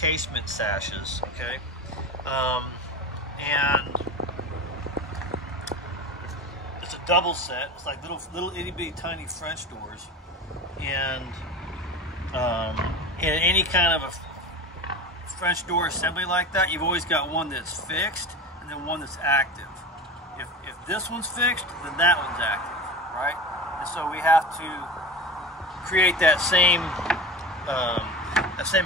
casement sashes, okay? And it's a double set. It's like little itty bitty tiny French doors. And in any kind of a French door assembly like that, you've always got one that's fixed and then one that's active. If this one's fixed, then that one's active, right? And so we have to create that same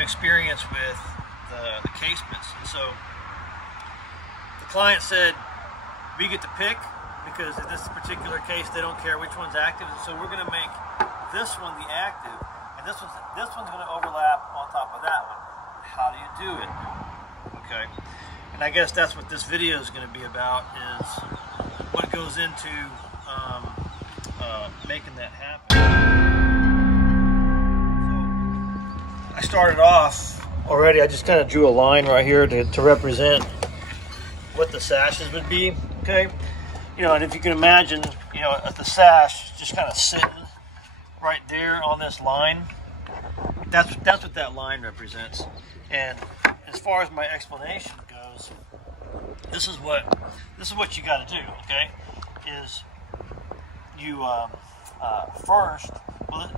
experience with the casements. And so the client said we get to pick, because in this particular case they don't care which one's active, and so we're going to make this one the active, and this one's going to overlap on top of that one. How do you do it? Okay, and I guess that's what this video is going to be about, is what goes into making that happen. So I started off already, I just kind of drew a line right here to represent what the sashes would be, okay? You know, and if you can imagine, you know, the sash just kind of sitting right there on this line, that's what that line represents. And as far as my explanation goes, this is what you got to do, okay? Is you first, well,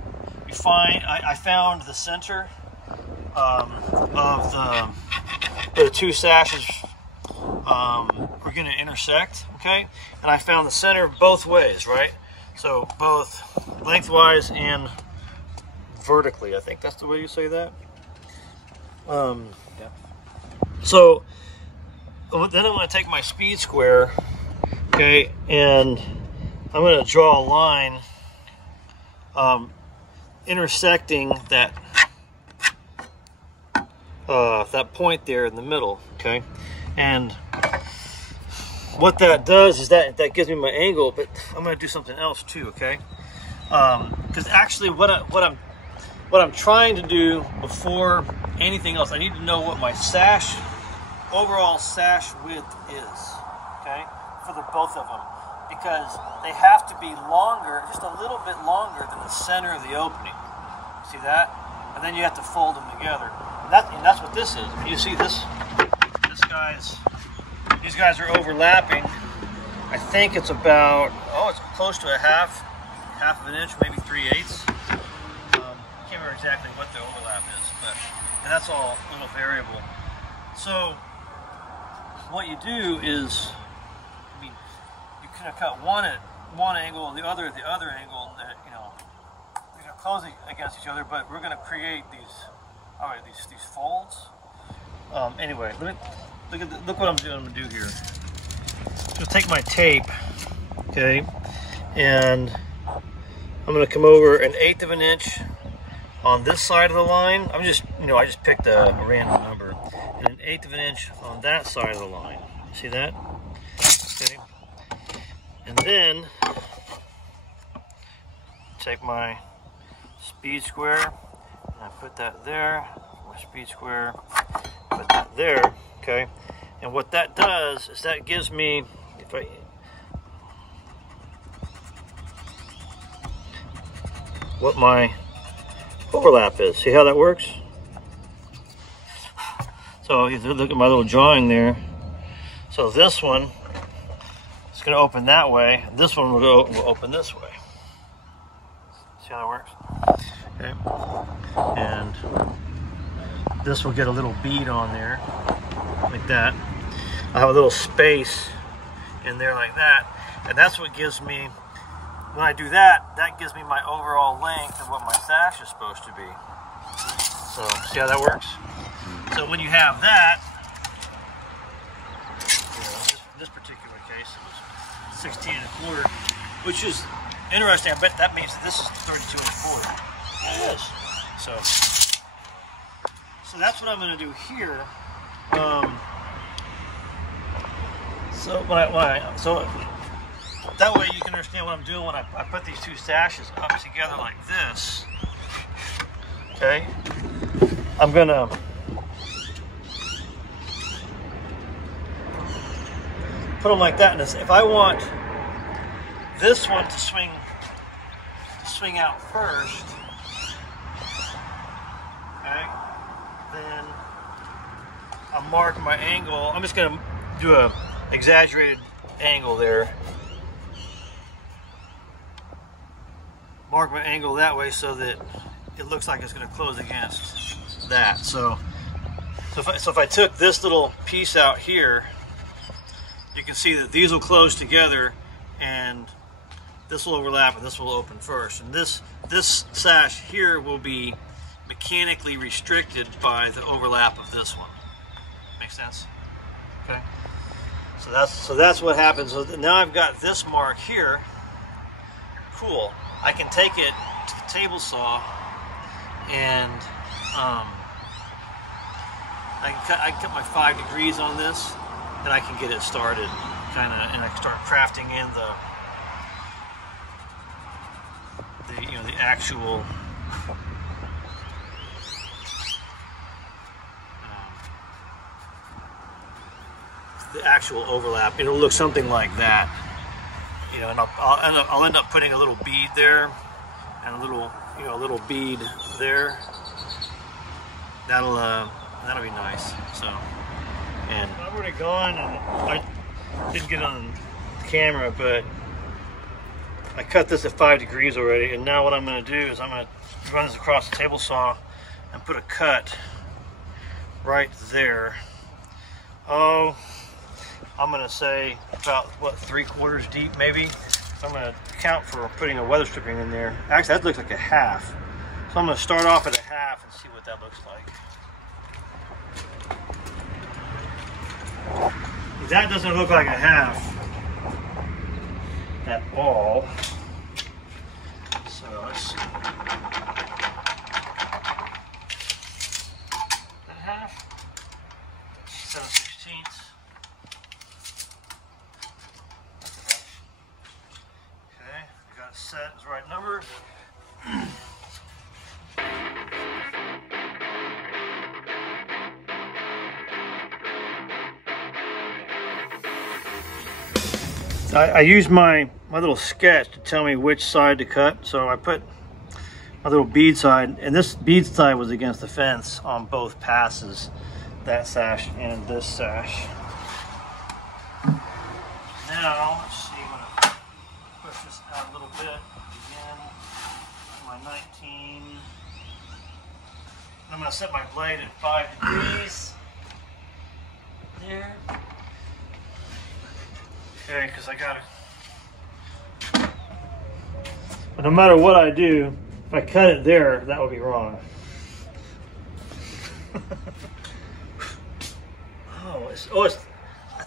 you find, I found the center of the two sashes we're going to intersect, okay? And I found the center both ways, right? So both lengthwise and vertically. I think that's the way you say that. Yeah. So then I'm going to take my speed square, okay, and I'm going to draw a line intersecting that point there in the middle, okay? And what that does is that gives me my angle, but I'm going to do something else too, okay? Because actually what I'm trying to do before anything else, I need to know what my overall sash width is, okay, for the both of them, because they have to be longer, just a little bit longer than the center of the opening. See that? And then you have to fold them together. And that's what this is. You see this? These guys are overlapping. I think it's about, it's close to a half of an inch, maybe 3/8. I can't remember exactly what the overlap is, and that's all a little variable. So what you do is, I mean, you kind of cut one at one angle and the other at the other angle, and you know, they're close against each other, but we're going to create these folds. Anyway, look what I'm going to do here. I'm going to take my tape, okay, and I'm going to come over 1/8 of an inch on this side of the line. I just picked a random number, and 1/8 of an inch on that side of the line. See that? Okay. And then take my speed square and I put that there. My speed square, put that there. Okay. And what that does is that gives me, what my overlap is. See how that works? So if you look at my little drawing there, so this one is going to open that way. This one will open this way. See how that works? Okay. And this will get a little bead on there, like that. I have a little space in there like that, and that's what gives me, when I do that, that gives me my overall length of what my sash is supposed to be. So, see how that works? So when you have that, in this particular case, it was 16 1/4, which is interesting. I bet that means that this is 32 1/4. It is. So that's what I'm going to do here. So that way you can understand what I'm doing when I put these two sashes up together like this. Okay, I'm gonna put them like that. And if I want this one to swing out first, okay, then I'll mark my angle. I'm just gonna do a exaggerated angle there. Mark my angle that way so that it looks like it's gonna close against that. So if I took this little piece out here, you can see that these will close together and this will overlap and this will open first. And this sash here will be mechanically restricted by the overlap of this one. Make sense? Okay. So that's what happens. So now I've got this mark here. Cool. I can take it to the table saw and I can cut my 5 degrees on this, and I can get it started, and I can start crafting in the actual overlap. It'll look something like that, and I'll end up putting a little bead there and a little bead there. That'll be nice. So, and I've already gone, and I didn't get on camera, but I cut this at 5 degrees already. And now what I'm going to do is I'm going to run this across the table saw and put a cut right there. Oh, I'm going to say about, what, 3/4 deep maybe. So I'm going to count for putting a weather stripping in there. Actually, that looks like a half. So I'm going to start off at a half and see what that looks like. That doesn't look like a half at all. So let's see. That half? 7/16. Okay, we got it set as the right number. I used my little sketch to tell me which side to cut, so I put my little bead side, and this bead side was against the fence on both passes, that sash and this sash. Now, let's see, I'm going to push this out a little bit again, my 19. I'm going to set my blade at 5 degrees. There. Okay, because I got it. But no matter what I do, if I cut it there, that would be wrong.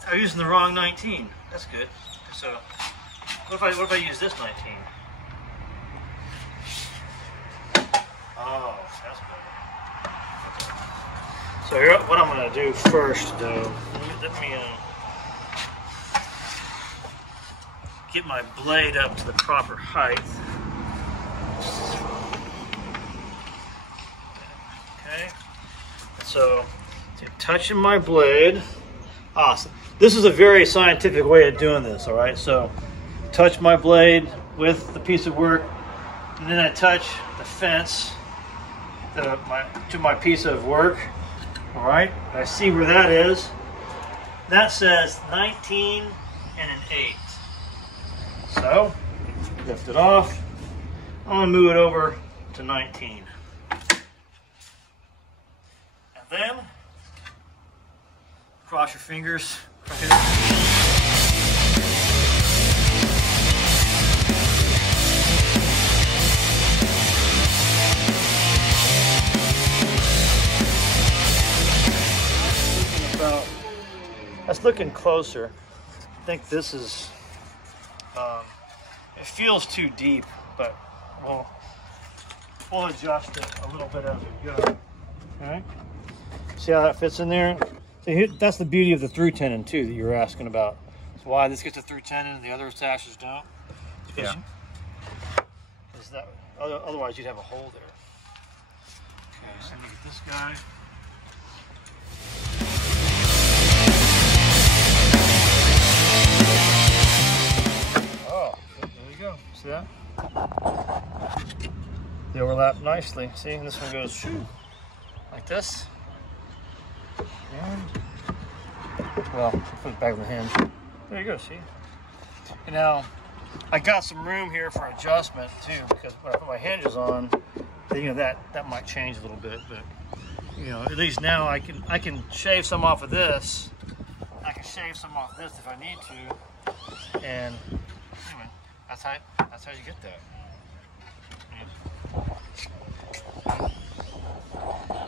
I'm using the wrong 19. That's good. So, what if I use this 19? Oh, that's better. So here, what I'm going to do first, though, let me get my blade up to the proper height. Okay, so touching my blade. Awesome. This is a very scientific way of doing this, all right? So touch my blade with the piece of work, and then I touch the fence to my piece of work, all right? I see where that is. That says 19 and an 8. So, lift it off. I'm going to move it over to 19. And then, cross your fingers. That's looking closer. I think this is... it feels too deep, but we'll adjust it a little bit as we go. All right. See how that fits in there? So here, that's the beauty of the through tenon too that you were asking about. So why this gets a through tenon and the other sashes don't? Yeah. Is that otherwise you'd have a hole there. Okay, so look at this guy. Go. See that? They overlap nicely. See, and this one goes like this. And Well, put it back on the hinge. There you go, see? And now, I got some room here for adjustment too, because when I put my hinges on, then, you know, that might change a little bit, but you know, at least now I can shave some off of this. I can shave some off this if I need to, and anyway, that's how you get that.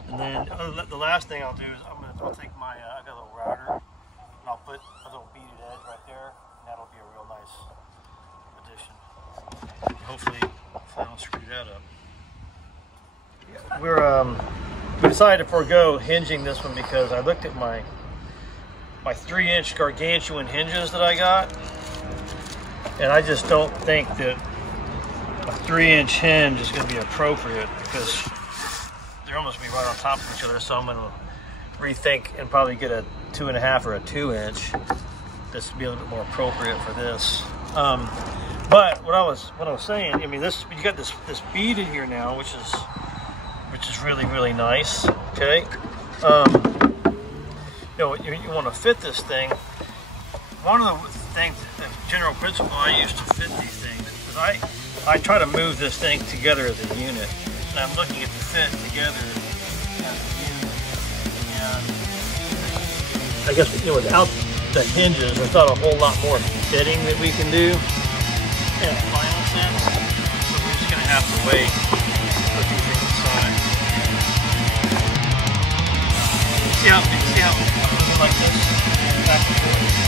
And then the last thing I'll do is I'll take my I got a little router, and I'll put a little beaded edge right there, and that'll be a real nice addition. And hopefully I don't screw that up. We decided to forego hinging this one because I looked at my 3-inch gargantuan hinges that I got, and I just don't think that a 3-inch hinge is going to be appropriate because they're almost going to be right on top of each other. So I'm going to rethink and probably get a 2.5 or a 2-inch. This would be a little bit more appropriate for this. But what I was saying, I mean, you got this bead in here now, which is really, really nice. Okay. You know, you want to fit this thing. One of the things, the general principle I use to fit these things is I try to move this thing together as a unit, and I'm looking at the fit together as a unit. And I guess, you know, without the hinges, there's not a whole lot more fitting that we can do in a final sense. So we're just going to have to wait, put these things aside. See how I'm moving like this, back and forth.